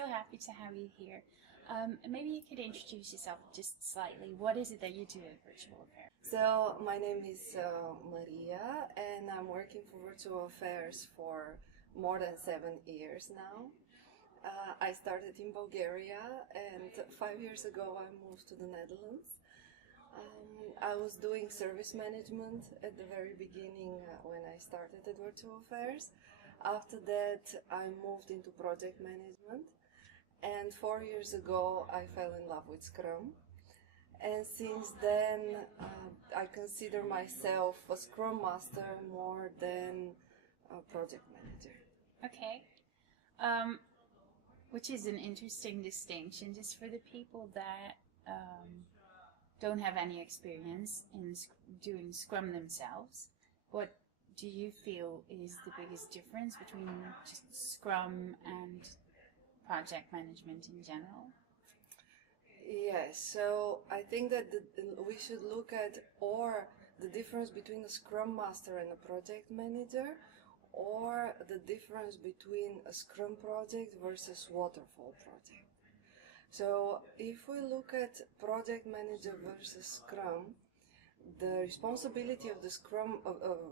so happy to have you here. Maybe you could introduce yourself just slightly. What is it that you do at Virtual Affairs? So my name is Maria, and I'm working for Virtual Affairs for more than 7 years now. I started in Bulgaria, and 5 years ago I moved to the Netherlands. I was doing service management at the very beginning when I started at Virtual Affairs. After that I moved into project management, and 4 years ago I fell in love with Scrum. And since then I consider myself a Scrum Master more than a project manager. Okay. Which is an interesting distinction, just for the people that don't have any experience in doing Scrum themselves. What do you feel is the biggest difference between just Scrum and project management in general? Yes, so I think that we should look at or the difference between a Scrum Master and a project manager, or the difference between a Scrum project versus waterfall project. So if we look at project manager versus Scrum, the responsibility of the Scrum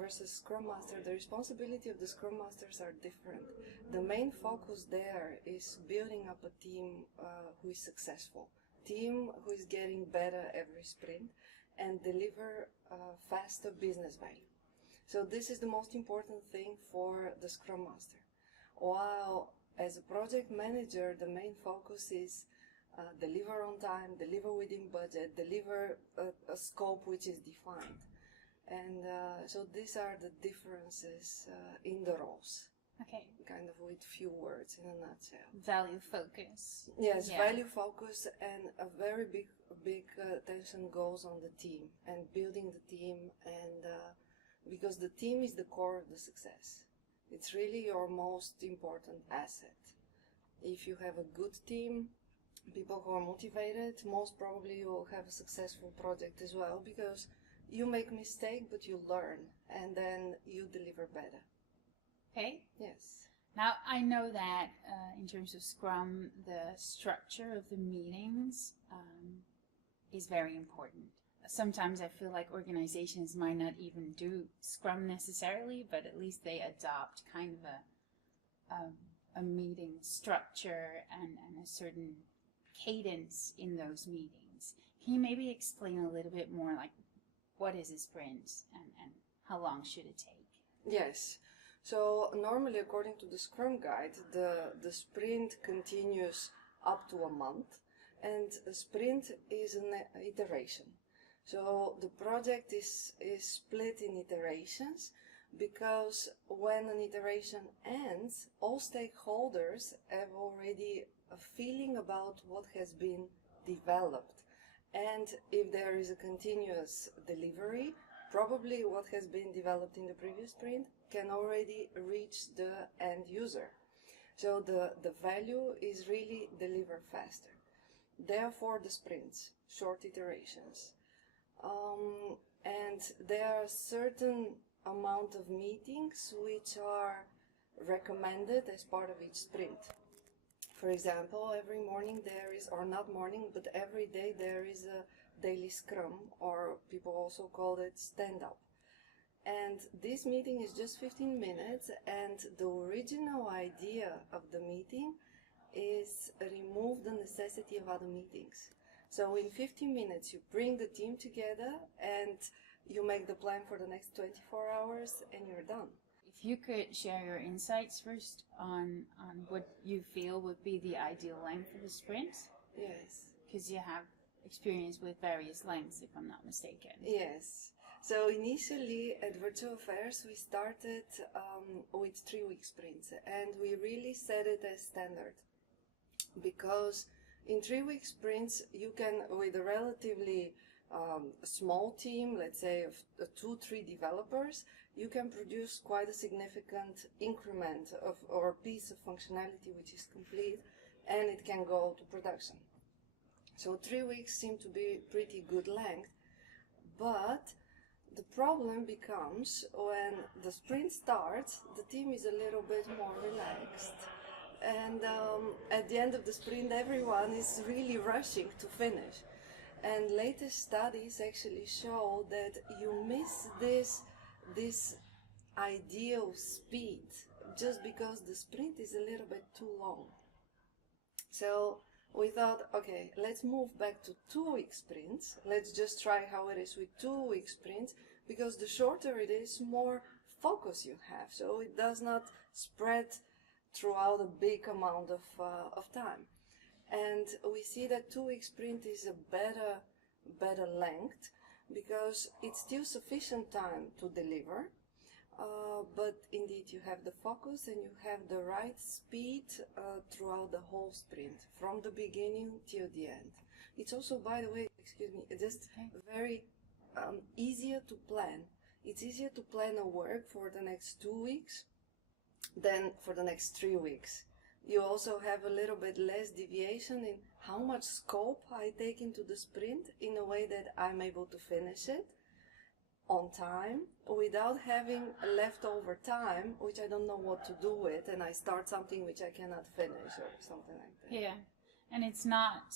versus Scrum Master, the responsibility of the Scrum Masters are different. The main focus there is building up a team who is successful, team who is getting better every sprint, and deliver faster business value. So this is the most important thing for the Scrum Master. While as a project manager, the main focus is deliver on time, deliver within budget, deliver a scope which is defined. And so these are the differences in the roles. Okay. Kind of with few words in a nutshell. Value focus. Yes, yeah. Value focus, and a very big attention goes on the team and building the team, and because the team is the core of the success. It's really your most important asset. If you have a good team, people who are motivated, most probably you will have a successful project as well, because you make mistake but you learn, and then you deliver better. Okay. Yes. Now, I know that in terms of Scrum, the structure of the meetings is very important. Sometimes I feel like organizations might not even do Scrum necessarily, but at least they adopt kind of a meeting structure and a certain cadence in those meetings. Can you maybe explain a little bit more, like, what is a sprint and how long should it take? Yes. So normally, according to the Scrum Guide, the sprint continues up to a month, and a sprint is an iteration. So the project is split in iterations, because when an iteration ends, all stakeholders have already a feeling about what has been developed. And if there is a continuous delivery, probably what has been developed in the previous sprint can already reach the end user. So the value is really delivered faster. Therefore the sprints, short iterations. And there are certain amount of meetings which are recommended as part of each sprint. For example, every morning there is, or not morning, but every day there is a daily scrum, or people also call it stand-up. And this meeting is just 15 minutes, and the original idea of the meeting is remove the necessity of other meetings. So in 15 minutes you bring the team together and you make the plan for the next 24 hours and you're done. If you could share your insights first on what you feel would be the ideal length of a sprint. Yes. Because you have experience with various lengths, if I'm not mistaken. Yes. So initially at Virtual Affairs we started with 3-week sprints, and we really set it as standard, because in 3-week sprints you can, with a relatively small team, let's say of 2-3 developers, you can produce quite a significant increment of or piece of functionality which is complete, and it can go to production. So 3 weeks seem to be pretty good length, but the problem becomes when the sprint starts, the team is a little bit more relaxed. and at the end of the sprint everyone is really rushing to finish. And latest studies actually show that you miss this ideal speed just because the sprint is a little bit too long. So we thought, okay, let's move back to 2-week sprints. Let's just try how it is with 2-week sprints, because the shorter it is, more focus you have. So it does not spread throughout a big amount of time. And we see that 2-week sprint is a better length, because it's still sufficient time to deliver, but indeed you have the focus and you have the right speed throughout the whole sprint, from the beginning till the end. It's also, by the way, just very easier to plan. It's easier to plan a work for the next 2 weeks than for the next 3 weeks. You also have a little bit less deviation in how much scope I take into the sprint, in a way that I'm able to finish it on time without having leftover time, which I don't know what to do with, and I start something which I cannot finish or something like that. Yeah, and it's not,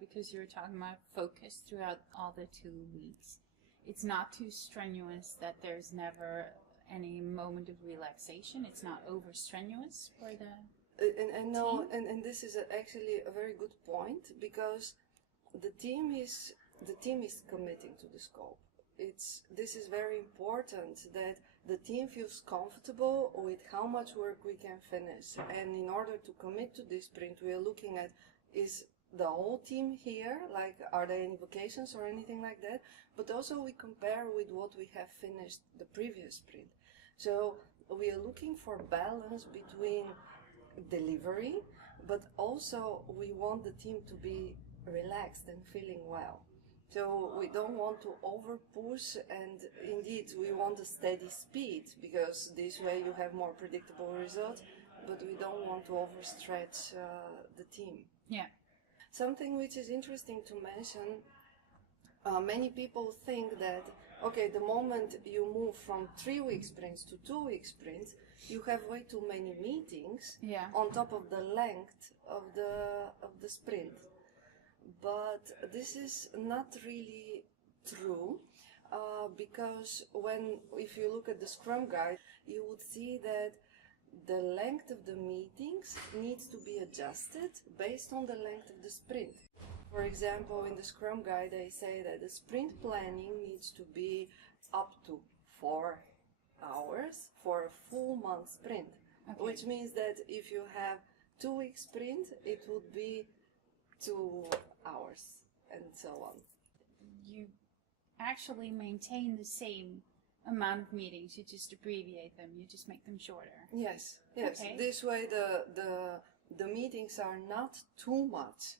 because you were talking about focus throughout all the 2 weeks, it's not too strenuous that there's never any moment of relaxation. It's not over strenuous for the no, and this is actually a very good point, because the team is committing to the scope. This is very important, that the team feels comfortable with how much work we can finish. And in order to commit to this sprint, we are looking at, is the whole team here, like are there any vacations or anything like that, but also we compare with what we have finished the previous sprint. So we are looking for balance between delivery, but also we want the team to be relaxed and feeling well. So we don't want to over push, and indeed we want a steady speed, because this way you have more predictable results, but we don't want to overstretch the team. Yeah. Something which is interesting to mention, many people think that, okay, the moment you move from 3-week sprints to 2-week sprints, you have way too many meetings on top of the length of the sprint. But this is not really true, because if you look at the Scrum Guide, you would see that the length of the meetings needs to be adjusted based on the length of the sprint. For example, in the Scrum Guide, they say that the sprint planning needs to be up to 4 hours for a full month sprint, which means that if you have 2-week sprint, it would be 2 hours, and so on. You actually maintain the same amount of meetings, you just abbreviate them, you just make them shorter. Yes. Okay. This way the meetings are not too much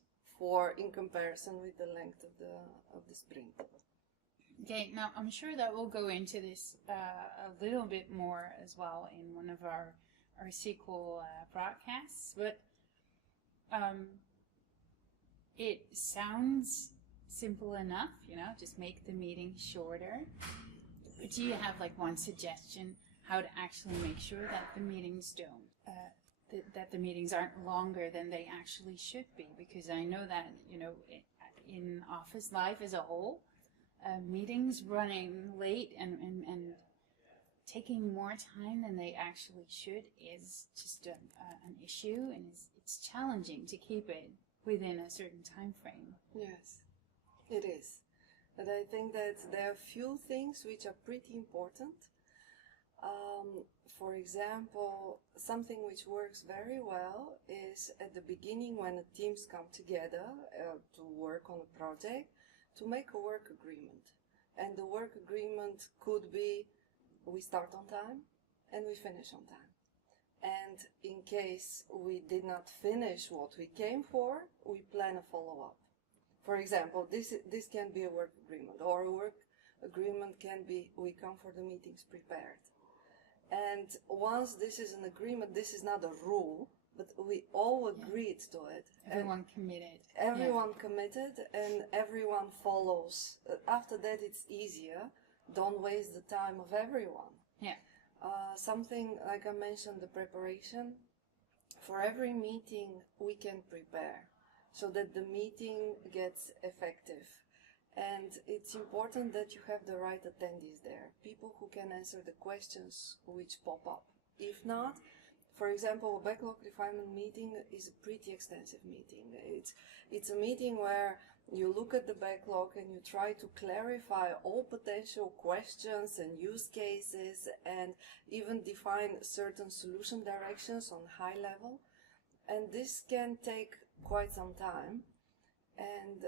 in comparison with the length of the sprint. Okay, now I'm sure that we'll go into this a little bit more as well in one of our sequel broadcasts, but it sounds simple enough, just make the meeting shorter. But do you have like one suggestion how to actually make sure that the meetings that the meetings aren't longer than they actually should be? Because I know that, in office life as a whole, meetings running late and taking more time than they actually should is just an issue, and it's challenging to keep it within a certain time frame. Yes, it is. But I think that there are few things which are pretty important. For example, something which works very well is at the beginning, when the teams come together to work on a project, to make a work agreement. And the work agreement could be, we start on time and we finish on time. And in case we did not finish what we came for, we plan a follow-up. For example, this can be a work agreement, or a work agreement can be, we come for the meetings prepared. And once this is an agreement, this is not a rule, but we all agreed to it. Everyone committed. Everyone committed, and everyone follows. After that, it's easier. Don't waste the time of everyone. Yeah. Something like I mentioned, the preparation. for every meeting we can prepare so that the meeting gets effective. And it's important that you have the right attendees there, people who can answer the questions which pop up. If not, for example, a backlog refinement meeting is a pretty extensive meeting. It's a meeting where you look at the backlog and you try to clarify all potential questions and use cases and even define certain solution directions on high level. And this can take quite some time. And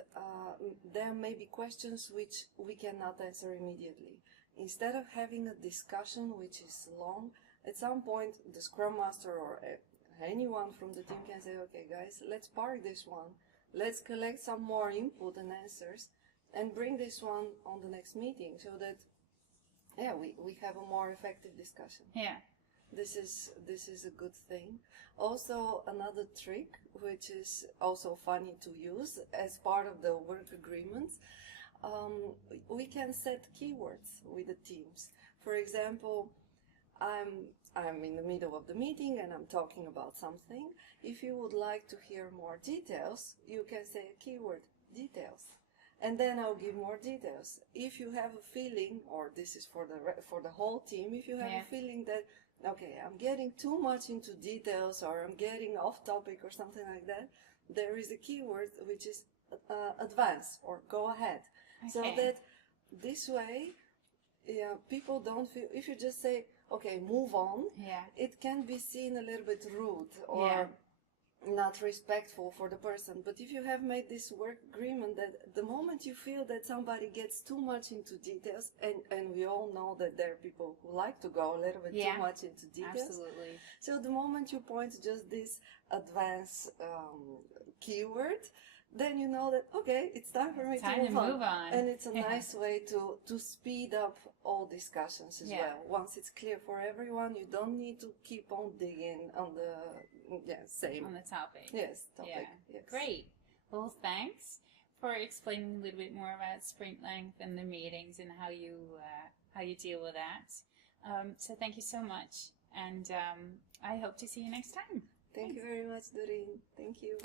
there may be questions which we cannot answer immediately. Instead of having a discussion which is long, at some point the Scrum Master or anyone from the team can say, okay guys, let's park this one, let's collect some more input and answers and bring this one on the next meeting so that we have a more effective discussion. Yeah. This is a good thing. Also, another trick, which is also funny to use as part of the work agreements, we can set keywords with the teams. For example, I'm in the middle of the meeting and I'm talking about something. If you would like to hear more details, you can say keyword details. And then I'll give more details. If you have a feeling, or this is for the whole team, if you have a feeling that, okay, I'm getting too much into details or I'm getting off topic or something like that, there is a keyword which is advance or go ahead. Okay. So that this way, people don't feel, if you just say, okay, move on, it can be seen a little bit rude or not respectful for the person. But if you have made this work agreement that the moment you feel that somebody gets too much into details, and we all know that there are people who like to go a little bit too much into details. Absolutely. So the moment you point just this advanced keyword, then you know that, okay, it's time for me to move on. And it's a nice way to speed up all discussions as well. Once it's clear for everyone, you don't need to keep on digging on the same. On the topic. Yes, topic. Yeah. Yes. Great. Well, thanks for explaining a little bit more about sprint length and the meetings and how you deal with that. So thank you so much. And I hope to see you next time. Thanks. You very much, Doreen. Thank you.